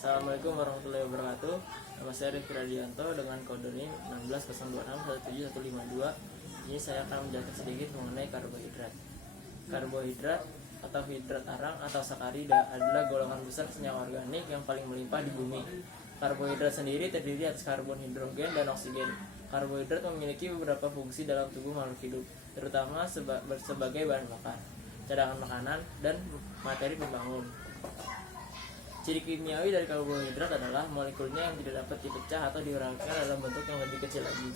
Assalamualaikum warahmatullahi wabarakatuh. Nama saya Rifki Radianto dengan kode NIM 16026175152. Ini saya akan menjelaskan sedikit mengenai karbohidrat. Karbohidrat atau hidrat arang atau sakarida adalah golongan besar senyawa organik yang paling melimpah di bumi. Karbohidrat sendiri terdiri atas karbon, hidrogen, dan oksigen. Karbohidrat memiliki beberapa fungsi dalam tubuh makhluk hidup, terutama sebagai bahan bakar, cadangan makanan, dan materi pembangun. Ciri kimiawi dari karbohidrat adalah molekulnya yang tidak dapat dipecah atau diuraikan dalam bentuk yang lebih kecil lagi.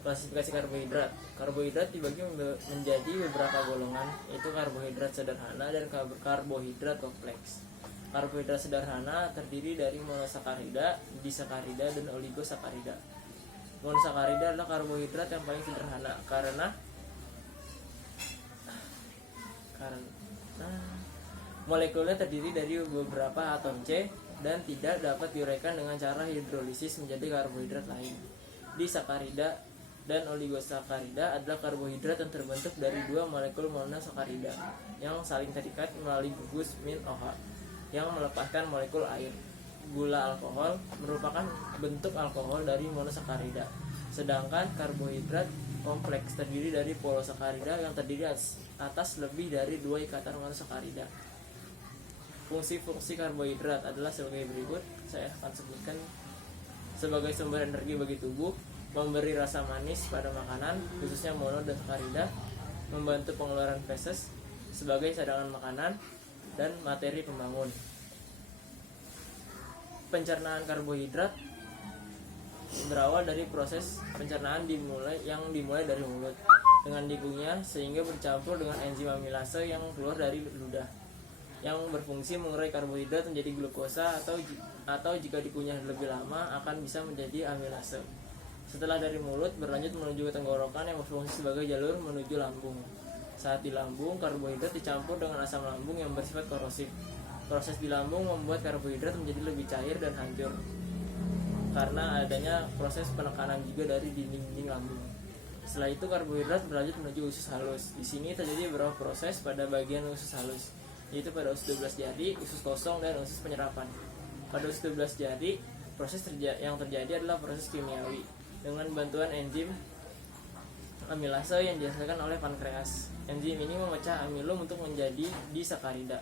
Klasifikasi karbohidrat. Karbohidrat dibagi menjadi beberapa golongan, yaitu karbohidrat sederhana dan karbohidrat kompleks. Karbohidrat sederhana terdiri dari monosakarida, disakarida, dan oligosakarida. Monosakarida adalah karbohidrat yang paling sederhana karena molekulnya terdiri dari beberapa atom C dan tidak dapat diuraikan dengan cara hidrolisis menjadi karbohidrat lain. Disakarida dan oligosakarida adalah karbohidrat yang terbentuk dari dua molekul monosakarida yang saling terikat melalui gugus min OH yang melepaskan molekul air. Gula alkohol merupakan bentuk alkohol dari monosakarida, sedangkan karbohidrat kompleks terdiri dari polosakarida yang terdiri atas lebih dari dua ikatan monosakarida. Fungsi-fungsi karbohidrat adalah sebagai berikut. Saya akan sebutkan: sebagai sumber energi bagi tubuh, memberi rasa manis pada makanan, khususnya mono dan sakarida, membantu pengeluaran feses, sebagai cadangan makanan, dan materi pembangun. Pencernaan karbohidrat berawal dari proses pencernaan yang dimulai dari mulut dengan dikunyah sehingga bercampur dengan enzim amilase yang keluar dari ludah, yang berfungsi mengurai karbohidrat menjadi glukosa atau jika dikunyah lebih lama akan bisa menjadi amilase. Setelah dari mulut berlanjut menuju ke tenggorokan yang berfungsi sebagai jalur menuju lambung. Saat di lambung, karbohidrat dicampur dengan asam lambung yang bersifat korosif. Proses di lambung membuat karbohidrat menjadi lebih cair dan hancur karena adanya proses penekanan juga dari dinding lambung. Setelah itu karbohidrat berlanjut menuju usus halus. Di sini terjadi beberapa proses pada bagian usus halus, yaitu pada usus 12 jari, usus kosong, dan usus penyerapan. Pada usus 12 jari, proses yang terjadi adalah proses kimiawi dengan bantuan enzim amilase yang dihasilkan oleh pankreas. Enzim ini memecah amilum untuk menjadi disakarida.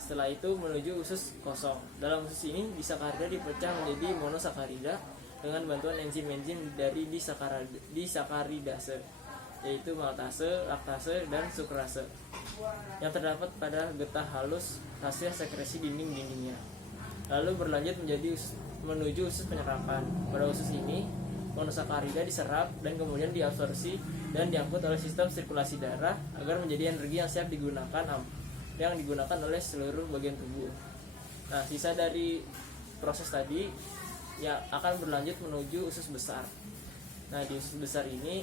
Setelah itu menuju usus kosong. Dalam usus ini disakarida dipecah menjadi monosakarida dengan bantuan enzim-enzim dari disakaridase, yaitu maltase, laktase, dan sukrase yang terdapat pada getah halus hasil sekresi dinding-dindingnya. Lalu berlanjut menuju usus penyerapan. Pada usus ini monosakarida diserap dan kemudian diabsorpsi dan diangkut oleh sistem sirkulasi darah agar menjadi energi yang siap digunakan oleh seluruh bagian tubuh. Nah, sisa dari proses tadi ya akan berlanjut menuju usus besar. Nah, di usus besar ini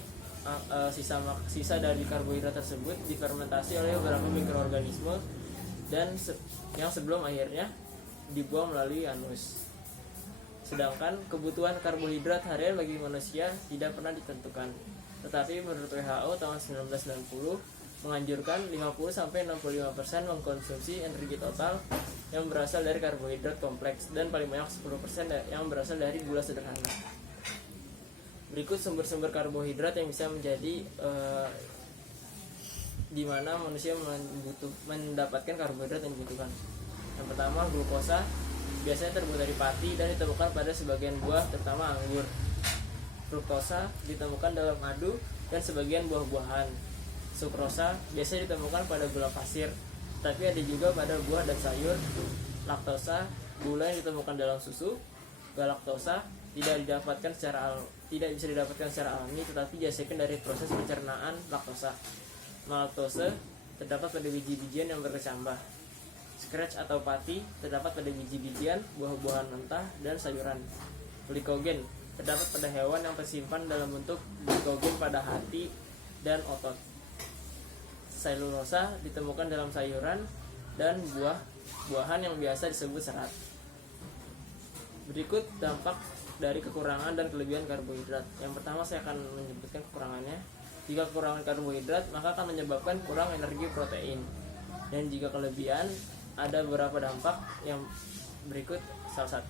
sisa dari karbohidrat tersebut difermentasi oleh beberapa mikroorganisme dan yang sebelum akhirnya dibuang melalui anus. Sedangkan kebutuhan karbohidrat harian bagi manusia tidak pernah ditentukan. Tetapi menurut WHO tahun 1990 menganjurkan 50-65% mengkonsumsi energi total yang berasal dari karbohidrat kompleks dan paling banyak 10% yang berasal dari gula sederhana. Berikut sumber-sumber karbohidrat yang bisa menjadi di mana manusia mendapatkan karbohidrat yang dibutuhkan. Yang pertama, glukosa biasanya terbuat dari pati dan ditemukan pada sebagian buah, terutama anggur. Fruktosa ditemukan dalam madu dan sebagian buah-buahan. Sukrosa biasanya ditemukan pada gula pasir, tapi ada juga pada buah dan sayur. Laktosa, gula yang ditemukan dalam susu. Galaktosa tidak bisa didapatkan secara alami, tetapi dihasilkan dari proses pencernaan laktosa. Maltose terdapat pada biji-bijian yang berkecambah. Scratch atau pati terdapat pada biji-bijian, buah-buahan mentah, dan sayuran. Glikogen terdapat pada hewan yang tersimpan dalam bentuk glikogen pada hati dan otot. Selulosa ditemukan dalam sayuran dan buah-buahan yang biasa disebut serat. Berikut dampak dari kekurangan dan kelebihan karbohidrat. Yang pertama saya akan menyebutkan kekurangannya. Jika kekurangan karbohidrat maka akan menyebabkan kurang energi protein. Dan jika kelebihan, ada beberapa dampak yang berikut salah satu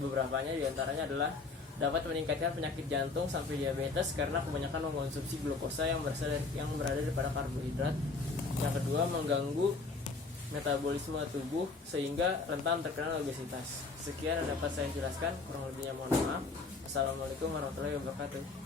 beberapanya diantaranya adalah dapat meningkatkan penyakit jantung sampai diabetes karena kebanyakan mengkonsumsi glukosa yang berada pada karbohidrat. Yang kedua, mengganggu metabolisme tubuh sehingga rentan terkena obesitas. Sekian yang dapat saya jelaskan, kurang lebihnya mohon maaf. Assalamualaikum warahmatullahi wabarakatuh.